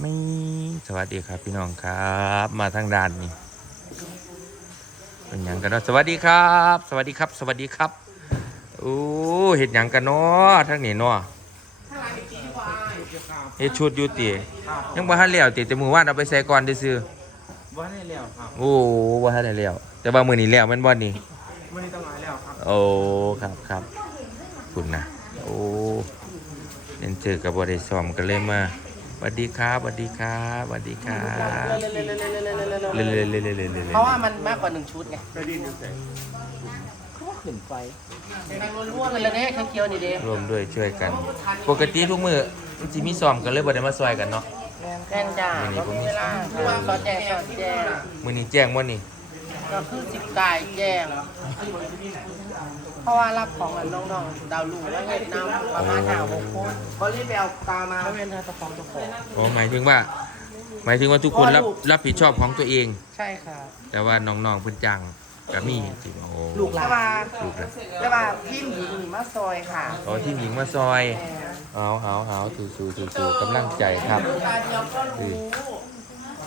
ไม่สวัสดีครับพี่น้องครับ มาทางด้านนี้เป็นหยังกันเนาะสวัสดีครับ สวัสดีครับ สวัสดีครับโอ้เห็ดหยังกันเนาะทางนี้เนาะเฮ็ดชุดอยู่ติยังบ่ทันแล้วติแต่มื้อวานเอาไปใส่ก่อนซื่อว่าได้แล้วครับๆโอ้บ่ทันได้แล้วแต่ว่ามื้อนี้แล้วแม่นบ่นี่ไม่ได้ต้องมาแล้วครับโอ้ครับครับคุณนะโอ้เล่นเจอกับบริซ้อมกันเลยมา สวัสดีครับสวัสดีครับสวัสดีครับเล่นเล่นเล่นเล่นเล่นเล่นเพราะว่ามันมากกว่าหนึ่งชุดไงได้ดินอยู่ใส่เขาว่าขึ้นไฟมันล้วนๆเลยเนี่ยเคี้ยวๆนี่เด้ร่วมด้วยช่วยกัน ปกติทุกมือมันจะมีซ้อมกันเลยบ่ได้มาซอยกันเนาะแกงจ้าวันนี้ผมมีเวลาซอสแจงซอสแจงมื้อนี้แจ้งบ่นี่ก็คือสิบกายแจ้ง เพราะว่ารับของอันน้องๆดาวลุงแล้วเห็ดน้ำประมาณห้าหกคนเขาเรียกไปเอาปลามาเป็นทางตะฟองเจ้าของโอ้หมายถึงว่า หมายถึงว่าทุกคนรับรับผิดชอบของตัวเอง ใช่ค่ะแต่ว่าน้องๆเพิ่นจ้างก็มีจริงโอ้ลูกหลานว่าลูกหลานแล้วว่าพี่หญิงมาซอยค่ะอ๋อที่หญิงมาซอยเอาเอาเอาถูถูถูถูกำลังใจครับตาเดียวก็รู้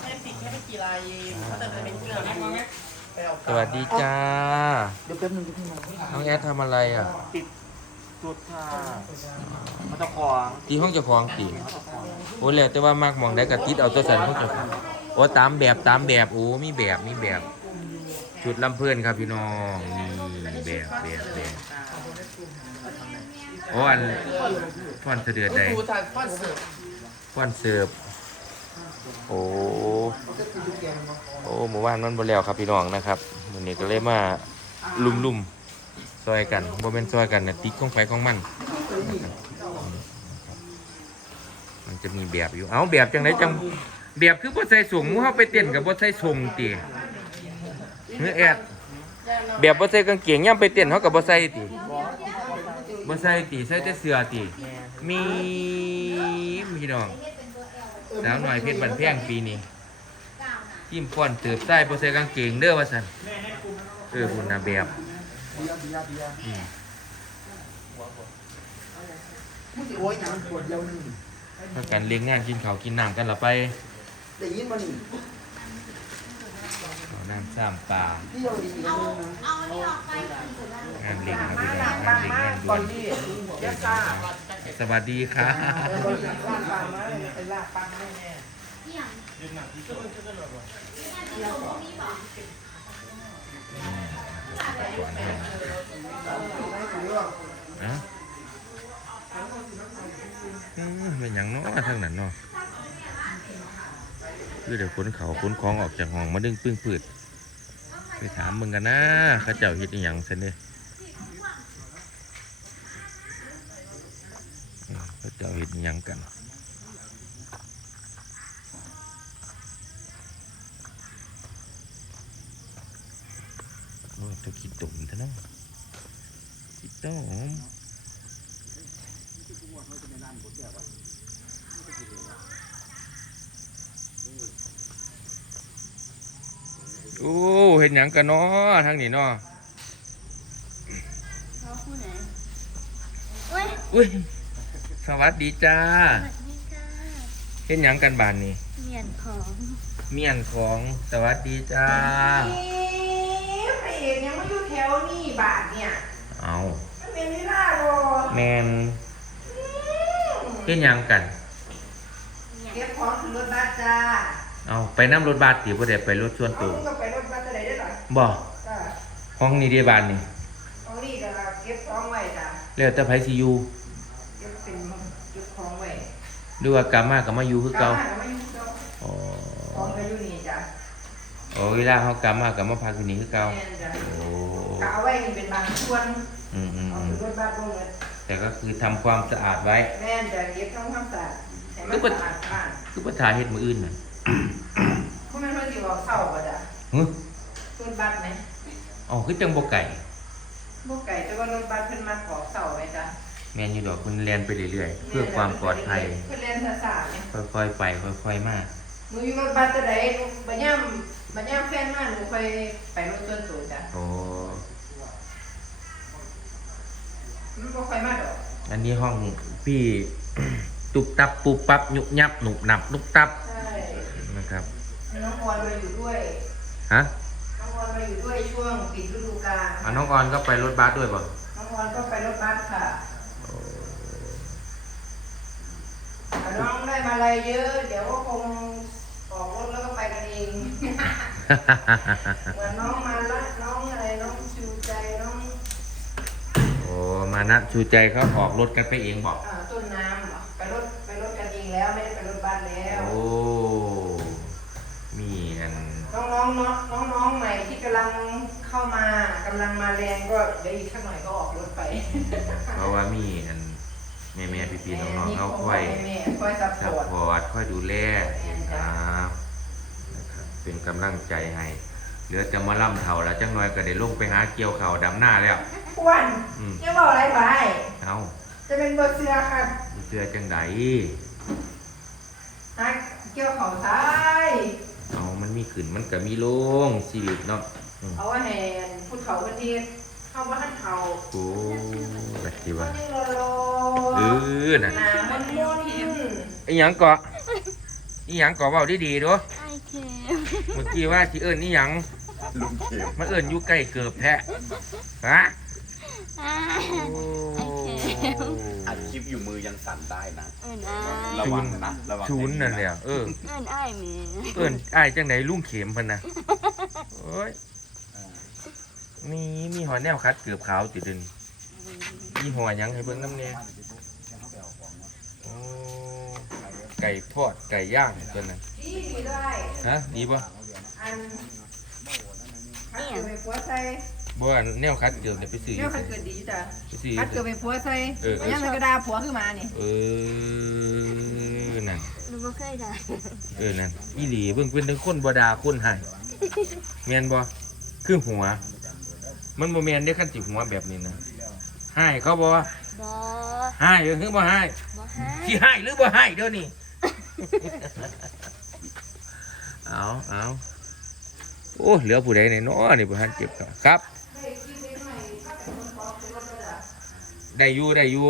แค่ติดแค่ไม่กี่ลายเองเขาแต่จะเป็นเพื่อนไปเอา สวัสดีจ้า เดี๋ยวแป๊บนึงพี่มาน้องแอดทำอะไรอะ ติดจุดค่ะมันจะขวางตีห้องเจ้าของตีโอ้แล้วแต่ว่ามากมองได้กระติดเอาตัวสันห้องเจ้าของโอ้ตามแบบตามแบบโอ้มีแบบมีแบบชุดลำเพื่อนครับพี่น้องนี่แบบแบบแบบโอ้อันฟอนเสดือดใดดูทางก้อนเสิร์ฟฟอนเสิร์ฟ โอ้โอ้หมู่บ้านมันบ่แล้วครับพี่น้องนะครับวันนี้ก็เลยมาลุมลุมซอยกันบ่เป็นซอยกันนะติดของไฟของมันมันจะมีแบบอยู่ เอาแบบจังไหนจังแบบคือบ่ใส่ส่งมูเฮาไปเต้นกับบ่ใส่ส่งติเนื้อแอดแบบบ่ใส่กางเกงย่ำไปเต้นเฮากับบ่ใส่ติบ่ใส่ติใส่แต่เสื้อติมีพี่น้อง สาวหน่อยเพชรบันแพงปีนี้จิ้มฟ้อนเติบใส่บ่ใส่กางเกงเด้อว่าซั่นเออพุ่นน่ะแบบอืมโอ้ยน้ำปวดเดียวนึงถ้ากันเลี้ยงงานกินข้าวกินน้ำกันละไปได้ยินมันนี่เอาน้ำซ้ำปลาที่เราดีนะงานเลี้ยงครับพี่น้องงานเลี้ยงงานด่ก่วอนนที่ยาซ่า สวัสดีครับก่อนะเป็นอย่างน้อทางนั้นเนาะคือเดี๋ยวขนเขาขนของออกจากห้องมาดึงปึ้งพืดไปถามมึงกันนะข้าเจ้าเฮ็ดอหย่างเสนเด้อื เขาเจ้าเฮ็ดอหย่างกันโอ้ยตัวขี้ตุ่มเท่านั้นขี้ตุ่มโอ้เห็นหยังกันเนาะทางนี้เนาะเขาคู่ไหนเว้ยอุ้ย สวัสดีจ้าสวัสดีค่ะเห็นหยังกันบานนี่เมียนของเมียนของสวัสดีจ้าพระเอกยังไม่อยู่แถวนี่บาทเนี่ยเอามันเป็นเวลาบอแมนเห็นหยังกัน เก็บของขึ้นรถบัสจ้าเอาไปน้ำรถบัสติบ่ได้ไปรถส่วนเอาตัวมึงก็ไปรถบัสจะได้ได้หน่อยบ่จ้าห้องนี้เดียบานนี่ของนี่ก็เก็บของไว้จ้าแล้วแต่ไผสิอยู่เก็บ เป็นเก็บของไว้หรือว่ากลับมาก็มาอยู่คือเก่าลับมก็มาอยู่เก่าอ๋อของก็อยู่นี่จ้าโอ้เวลาเขากลับมาก็มาพักที่นี่คือเก่าแม่นจ้าโอ้ก็เอาไว้นี่เป็นบางส่วนอืมอืมเอาอืมขึ้นรถบัสลงเลยแต่ก็คือทำความสะอาดไว้ แม่นจะเก็บทำความสะอาดให้มันสะอาดบ้านคือปัญหาเฮ็ดมืออื่นน่ะเพราะมันเพิ่นสิบอกเศร้าก็จ้ะหึรถบัสไหมอ๋อคือจังบ่ไก่บ่ไก่แต่ว่ารถบัสเพิ่นมาขอเศร้าไหมจ้ะ แม่นอยู่ดอกคุณแล่นไปเรื่อยๆเพื่อความปลอดภัยเพิ่นเรียนภาษาเนี่ยค่อยๆไปค่อยๆมาหนูอยู่รถบัสจะได้หนูบัดย่ามบัดย่ามแฟนมาหนูค่อยไปรถส่วนตัวจ้ะโอ้มันบ่ค่อยมาดอกอันนี้ห้องพี่ตุบตับปุบปับหยุบยับหนุบหนับนุบตับใช่นะครับน้องออนมาอยู่ด้วยฮะน้องออนมาอยู่ด้วยช่วงปิดฤดูกาลอะน้องออนก็ไปรถบัสด้วยป่ะน้องออนก็ไปรถบัสค่ะแต่ น้องได้มาอะไรเยอะ เดี๋ยวก็คงออกรถแล้วก็ไปกันเองเหมือนน้องมาละน้องอะไรน้องชูใจน้องโอ้มานะชูใจเขาออกรถกันไปเองบอกอ่าต้นน้ำเหรอไปรถไปรถกันเองแล้วไม่ได้ไปรถบัสแล้ว โอ้มีอันน้องน้องน้องน้องน้องใหม่ที่กำลังเข้ามากำลังมาแรงก็เดี๋ยวอีกสักหน่อยก็ออกรถไป เพราะว่ามีอัน แม่แม่พี่พี่ๆน้องๆเขาค่อยแม่ค่อยซัพซัพพอร์ตพอร์ตค่อยดูแลครับนะครับเป็นกำลังใจให้เหลือจะมาล่ำเท่าแล้วจังน้อยก็ได้ลงไปหาเกี่ยวเข่าวดำหน้าแล้วอ้วนอืมจะบอกอะไรไปเอาจะเป็นเบอร์เสือครับเสื้อจังไดฮะเกี่ยวเขาซ้ายเอามันมีขึ้นมันก็มีลงชีวิตเนาะอืมเอาไว้แหนพูดเขาวันที เข้าบ้านเขาโอ้แบบที่คว่านยังรอรอเออน่ะหนามันมุ่นอีหยังเกาะอีหยังเกาะเบาดีๆเด้อไอเคมเมื่อกี้ว่าสิเอิ้นอีหยังลุงเข็มมาเอิ้นอยู่ใกล้เกือบแท้ฮะอ่าโอ้อัดคลิปอยู่มือยังสั่นได้นะ เอินอ้าระยวังนะระวังศูนย์นั่นแหละเออ เอินอ้ายแหมีเอิ้นอ้ายจังไหนลุงเข็มเพิ่นน่ะโอ้ย มีมีหอยแนวคัดเกือบขาวติดเดินมีหัวหยังให้เบิ่งน้ำแน่โอ้ไก่ทอดไก่ย่างตัวนั้นดีดีได้ฮะดีป่ะอันฮัทเกิดไปผัวใส่บ่ว่าแนวคัดเกือบเนี่ยไปซื้ออเนี่ยยู่คันเกิดดีจ้ะไปซื้ออฮัทยู่เกิดไปผัวใส่เออเออยังมันกระดาผัวขึ้นมานี่เออนั่นหนูบ่เคยได้เออนั่นอีหลีเบิ่งเป็นทั้งคนบ่ดาคนให้แม่นบ่คือหัว มันบ่แม่นได้คันสิหัวแบบนี้นะให้เขาบ่บ่ให้เออคือบ่ให้บ่ให้สิให้หรือบ่ให้เดี๋ยวนี้เอาเอาโอ้เหลือผู้ใดในน้อนี่บ่ทันเก็บครับครับได้อยู่ได้อยู่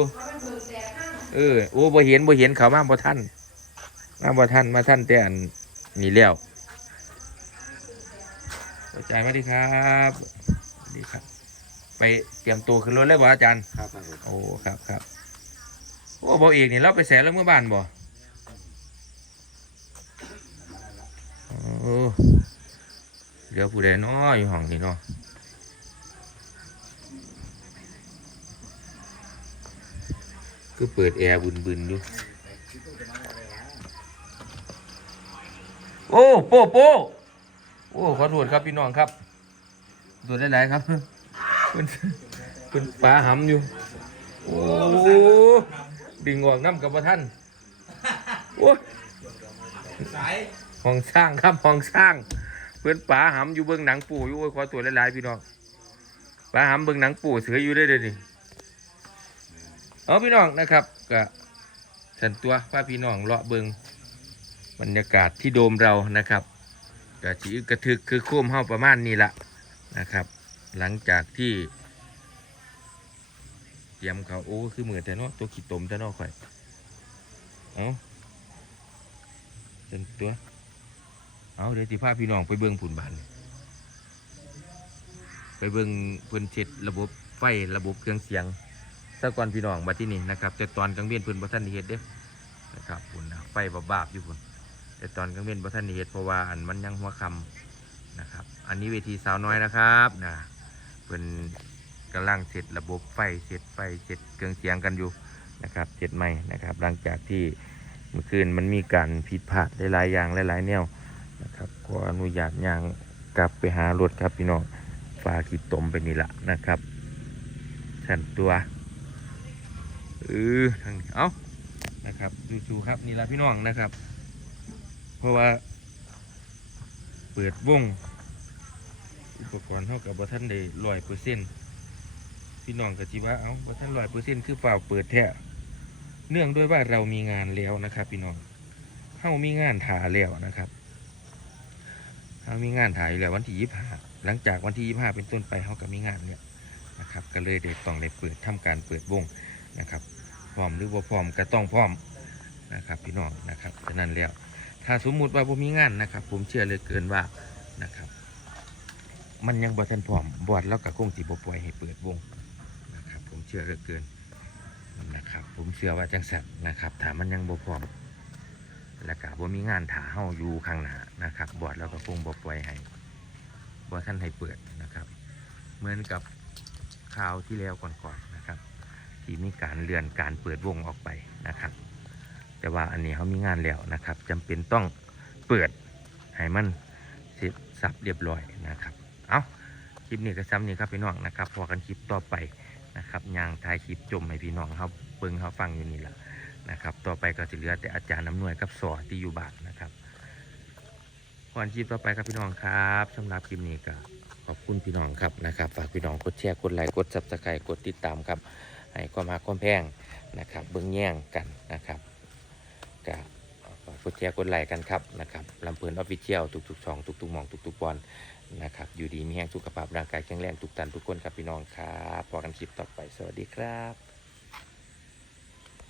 เออโอ้บ่เห็นบ่เห็นเขามาบ่ทันมาบ่ทันมาทันแต่อันนี่แล้วเข้าใจไหมดีครับ ดีครับ ไปเตรียมตัวขึ้นรถเลยบ่อาจารย์ ครับโอ้ครับครับโอ้บ่เอกนี่เราไปแสนแล้วเมื่อบ้านบ่โอ้เหลือผู้ใดน้ออยู่ห้องนี้เนาะก็เปิดแอร์บึนๆอยู่ โอ้ โป้โป้โอ้ ขอโทษครับพี่น้องครับโดนได้หลายๆครับเป็นเป็นปลาหำอยู่ โอ้ดิ่งออกน้ำกับพระท่านโอ้ห้องสร้างครับห้องสร้าง เพื่อนป๋าหำอยู่เบื้องหนังปู่อยู่โอ้ยขอตัวหลายๆพี่น้องป๋าหำเบื้องหนังปู่เสืออยู่ได้เลยดิเอาพี่น้องนะครับก็สันตัวป้าพี่น้องเลาะเบิงบรรยากาศที่โดมเรานะครับก็จีกระทึกคือโค้มเฮาประมาณนี้ละ นะครับ หลังจากที่ เตรียมเขาโอ้คือเหมือนแต่เนาะตัวขี้ตมแต่เนาะข่อยเอาเป็นตัว เอาเดี๋ยวสิพาพี่น้องไปเบิ่งผุนบานไปเบิ่งเพิ่นเช็ดระบบไฟระบบเครื่องเสียงซะก่อนพี่น้องมาที่นี่นะครับ แต่ตอนกลางเวียนเพิ่นบ่ทันเฮ็ดเด้นะครับพุ่นนะไฟบาบๆอยู่พุ่นแต่ตอนกลางเวียนบ่ทันเฮ็ดเพราะว่าอันมันยังหัวคำ นะครับ อันนี้เวทีสาวน้อยนะครับนะเพิ่นกำลังเสร็จระบบไฟเสร็จไฟเสร็จเครื่องเสียงกันอยู่นะครับเสร็จใหม่นะครับ หลังจากที่เมื่อคืนมันมีการผิดพลาดหลายๆอย่างหลายๆแนวนะครับขออนุญาตย่างกลับไปหารถครับพี่น้องฝาขีดตมไปนี่ละนะครับฉันตัวเออทางนี้เอานะครับดูๆครับนี่ละพี่น้องนะครับ เพราะว่า เปิดวง อุปกรณ์เท่ากับว่าท่านได้ร้อยเปอร์เซ็นต์พี่น้องก็จีว่าเอ้าว่าท่านร้อยเปอร์เซ็นต์คือเปล่าเปิดแท้เนื่องด้วยว่าเรามีงานแล้วนะครับ พี่น้องเฮามีงานถ่าแล้วนะครับเฮามีงานถ่ายแล้ววันที่ยี่ห้าหลังจากวันที่ยี่ห้าเป็นต้นไปเฮาก็มีงานเนี่ยนะครับ ก็เลยได้ต้องได้เปิดทำการเปิดวงนะครับพร้อมหรือว่าพร้อมก็ต้องพร้อมนะครับ พี่น้องนะครับฉะนั้นแล้ว ถ้าสมมุติว่าผมมีงานนะครับ ผมเชื่อเลยเกินว่านะครับ มันยังบ่ทันพร้อมบอดแล้วก็คงสิบ่ปล่อยให้เปิดวงนะครับ ผมเชื่อเหลือเกินนะครับ ผมเชื่อว่าจังสันนะครับถามันยังบ่พร้อมแล้วก็บ่มีงานถาเฮาอยู่ข้างหน้านะครับบอดแล้วก็คงบ่ปล่อยให้บ่ทันให้เปิดนะครับ เหมือนกับข่าวที่แล้วก่อนๆนะครับ ที่มีการเลื่อนการเปิดวงออกไปนะครับ แต่ว่าอันนี้เขามีงานแล้วนะครับจำเป็นต้องเปิดให้มันเสร็จสับเรียบร้อยนะครับ เอาคลิปนี้ก็ซ้ำนี่ครับพี่น้องนะครับพอกันคลิปต่อไปนะครับยางท้ายคลิปจมให้พี่น้องเขาเบิ่งเขาฟังอยู่นี่แหละนะครับ ต่อไปก็จะเหลือแต่อาจารย์น้ำนวยกับสอที่อยู่บ้านนะครับพอก่อนคลิปต่อไปครับพี่น้องครับสำหรับคลิปนี้ก็ขอบคุณพี่น้องครับนะครับฝากพี่น้องกดแชร์กดไลค์กดซับสไครต์กดติดตามครับให้ความหักความแพงนะครับ เบิ่งแย่งกันนะครับก็ฝากกดแชร์กดไลค์กันครับนะครับลำเพลินออฟฟิเชียลทุกๆช่องทุกๆมองทุกๆบอล นะครับอยู่ดีมีแห้งสุขภาพร่างกายแข็งแรงทุกท่านทุกคนครับพี่น้องครับพอกันคลิปต่อไปสวัสดีครับ